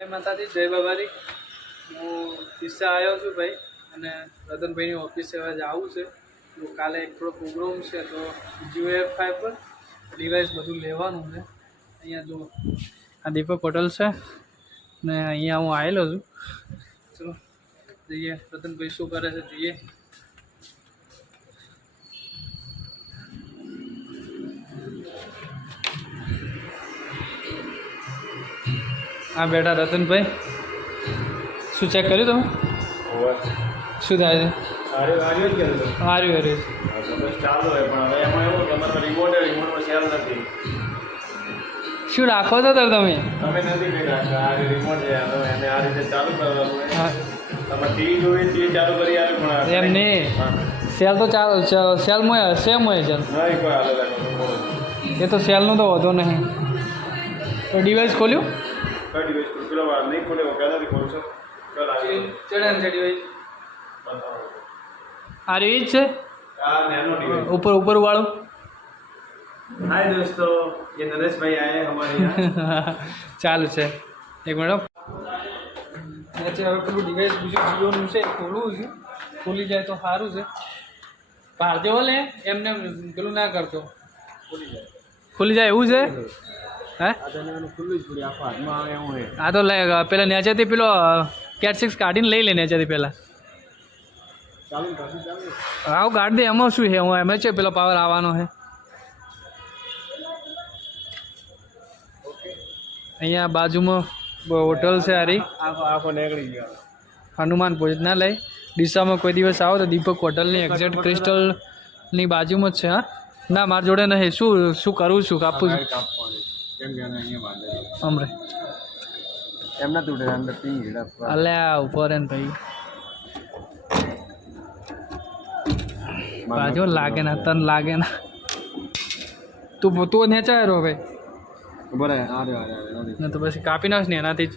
જય માતાજી, જય બાબારી. હું દિશા આવ્યો છું ભાઈ, અને રતનભાઈની ઓફિસે હવે જવું છે. તો કાલે એક થોડો પ્રોગ્રામ છે, તો GOF5 પર ડિવાઇસ બધું લેવાનું છે. અહીંયા જો આ દીપક હોટલ છે ને અહીંયા હું આવેલો છું. ચલો જઈએ, રતનભાઈ શું કરે છે જોઈએ. હા બેટા રતનભાઈ, શું ચેક કર્યું તમે? શું થાય છે? હાર્યું શું રાખો છો તાર તમે? એમ નહીં, સેલ તો ચાલો, સેલ સેમ હોય છે. એ તો સેલનું તો વધુ નહીં. તો ડિવાઇસ ખોલ્યું? આ રીત છે ऊपर ऊपर वालों। हाय दोस्तों, ये नरेश भाई आए हैं हमारे यहाँ। चालू से एक मिनट नीचे હવે પેલું ડિવાઇસ બીજું જીઓનું છે, ખોલવું છે. ખોલી જાય તો સારું છે. પાડજો લે એમને પેલું ના કરતો, ખુલી જાય એવું છે. હે આ તો પેલા નેચેથી પેલો કેટ 6 કાઢીને લઈ લે નેચેથી પહેલાં. આવું કાઢ દે, એમાં શું છે? હું એમ છે પેલો પાવર આવવાનો છે. અહીંયા બાજુમાં હોટલ છે હારી, હનુમાન ભોજનાલય. ડીસામાં કોઈ દિવસ આવો તો દીપક હોટલની એક્ઝેક્ટ ક્રિસ્ટલની બાજુમાં જ છે. હા ના, મારી જોડે નહીં. શું કરું છું? કાપું છું અમરે અલ્યા ઉપર ને ભાઈ બાજુ લાગે ના, તન લાગે ના. તું નેચા રહ્યો ભાઈ, તો પછી કાપી નાખ ને એનાથી જ.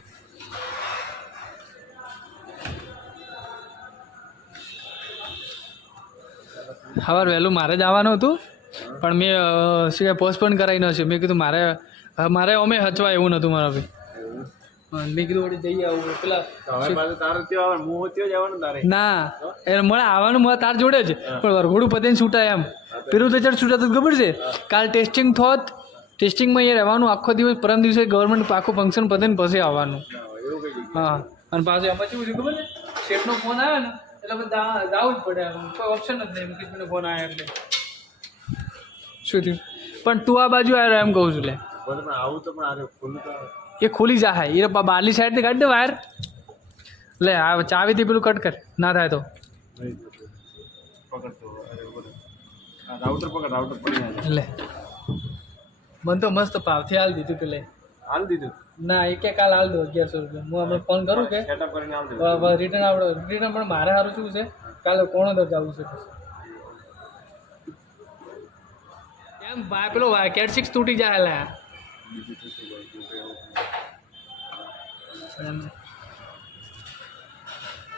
સવાર વહેલું મારે જ આવવાનું હતું, પણ મેં શું કે પોસ્ટપોન કરાવી નાખ્યું. મેં કીધું મારે અમે હચવા એવું નહોતું મારા ભાઈ. મેં કીધું વળી જઈ આવું પેલા ના એ મળે આવવાનું મળે તાર જોડે જ, પણ વરઘોડું પતે છૂટાય એમ. પેલું તો ચડ છૂટાતું ખબર છે. કાલ ટેસ્ટિંગ થોત, ટેસ્ટિંગમાં અહીંયા રહેવાનું આખો દિવસ. પરમ દિવસે ગવર્મેન્ટ આખું ફંક્શન પતે ને પછી આવવાનું. હા, અને પાછું એમાં શું ખબર છે, શેઠનો ફોન આવ્યો ને એટલે આપણે જવું જ પડે. કોઈ ઓપ્શન જ નહીં. મુકેશભાઈનો ફોન આવ્યો એટલે શું થયું? પણ તું આ બાજુ આવ્યો એમ કહું છું. લે આવું તો પણ એ ખુલી જાય. એ બારલી સાઈડથી કાઢી દે વાયર. લે આ ચાવીથી પેલું કટ કર, ના થાય તો. લે મને તો મસ્ત ભાવથી હાલ દીધું. પેલે હાલ દીધું ના, એ કે કાલ હાલ દો 1100 રૂપિયા. હું આપણે ફોન કરું કે રિટર્ન આપણે રિટર્ન. પણ મારે સારું શું છે, કાલે કોણ દર જવું છે એમ ભાઈ. પેલો કેટ 6 તૂટી જાય. લે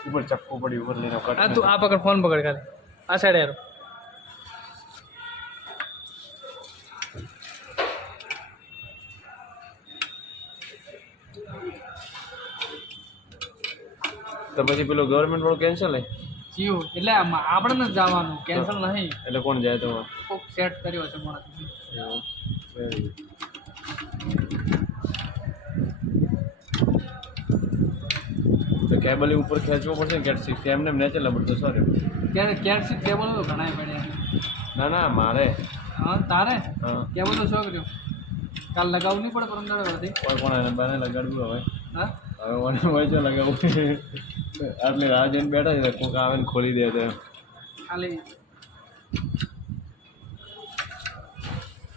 ઉપર ચપ્પુ પડી, ઉપર લઈને હા તું આ પકડ, ફોન પકડ ખાલી આ સાઈડ યાર. તો પછી પેલો ગવર્મેન્ટ વાળું કેન્સલ હે જીઓ એટલે આપણે ને જવાનું, કેન્સલ નહીં. એટલે કોણ જાય? તો કોક સેટ કર્યો છે માણસ. તો કેબલ ઉપર ખેંચવો પડશે ને કેટ 6 એમને નેચે લબડતો સોરી. ક્યારે કેટ 6 કેબલ તો ઘણા પડ્યા. ના મારે હા તારે હા કેબલ તો શોખ રહ્યો. કાલ લગાવવું નહીં પડે પરમ દાડે વળતી. કોણ એને બને લગાડવું હવે? હા હવે મને હોય છે લગાવવું. આટલે રાહ જોઈને બેઠા છે, કોઈક આવે ને ખોલી દે તો ખાલી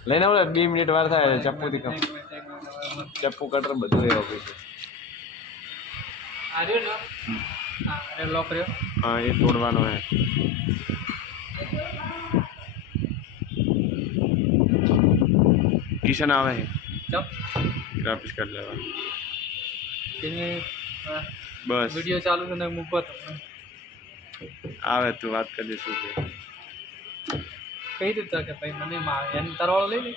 લઈને આવડે. 2 મિનિટ વાર થાય. ચપ્પુથી કામ, ચપ્પુ કટર બધું રહેવું પડશે. આ રહ્યો ને, હા એ લોક રહ્યો. હા એ તોડવાનો હે. કિશન આવે છે, ચપ ગ્રાફિક્સ કાઢ લેવા. એને બસ વિડીયો ચાલુ છે ને મૂકો તમને આવે તું વાત કરજે શું કે. કઈ રીતે કે ભાઈ મને એને તારવાળો લઈ લે.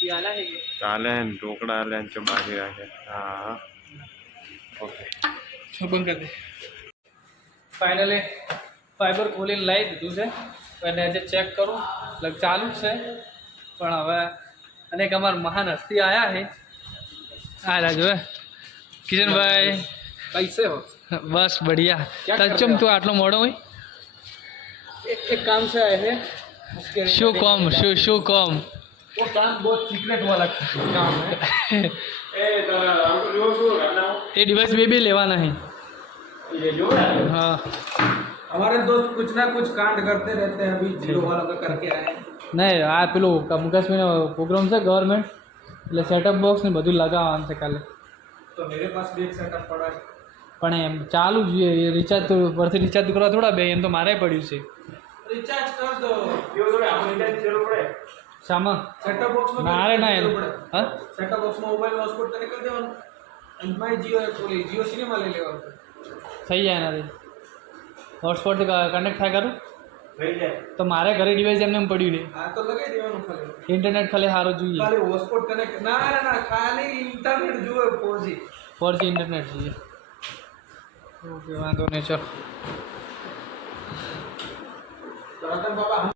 ચાલે ને ઢોકળા આલે ને ચપાતી રાખે હા ઓકે બંધ કરી દે ફાઇનલી ફાઈબર ખોલીને લાવી દીધું છે અને આજે ચેક કરું લગ ચાલુ જ છે પણ હવે અનેક અમારા મહાન હસ્તી આવ્યા છે આ રાજુ કિશનભાઈ कैसे हो બસ બઢિયા તચમ તું આટલો મોડો હોય एक काम से आए हैं उसके શું કોમ શું કોમ वो काम बहुत सीक्रेट वाला काम है એ ડિવાઇસ બે લેવાના છે હા हमारे दोस्त कुछ ना कुछ कांड करते रहते हैं अभी जीरो वाला का करके आए हैं નહીં આ પેલું મુકેશભાઈનો પ્રોગ્રામ છે ગવર્મેન્ટ એટલે સેટઅપ બોક્સ ને બધું લગાવવાનું છે કાલે तो मेरे पास भी एक सेटअप पड़ा है પણ એમ ચાલુ જ રિચાર્જ તો પરથી રિચાર્જ કરવા થોડા બે એમ તો મારે પડ્યું છે रिचार्ज कर दो यो थोड़े हम रिचार्ज जरूर पड़े શામાં सेटअप बॉक्स में મારે ના એમ હા सेटअप बॉक्स में मोबाइल में हॉटस्पॉट कनेक्ट कर देવાનું અને માય જીઓ ખોલી જીઓ સિનેમા લઈ લેવાનું થઈ જાય એનાથી હોટસ્પોટ કનેક્ટ થાય કરું થઈ જાય તો મારે ઘરે ડિવાઇસ એમને એમ પડ્યું છે હા તો લગાવી દેવાનું ખાલી ઇન્ટરનેટ ખાલી સારું જોઈએ ખાલી હॉटस्पॉट કનેક્ટ ના ના ખાલી ઇન્ટરનેટ જુએ 4G 4G ઇન્ટરનેટ જોઈએ ઓકે વાંધો નહીં ચલો રતન બાબા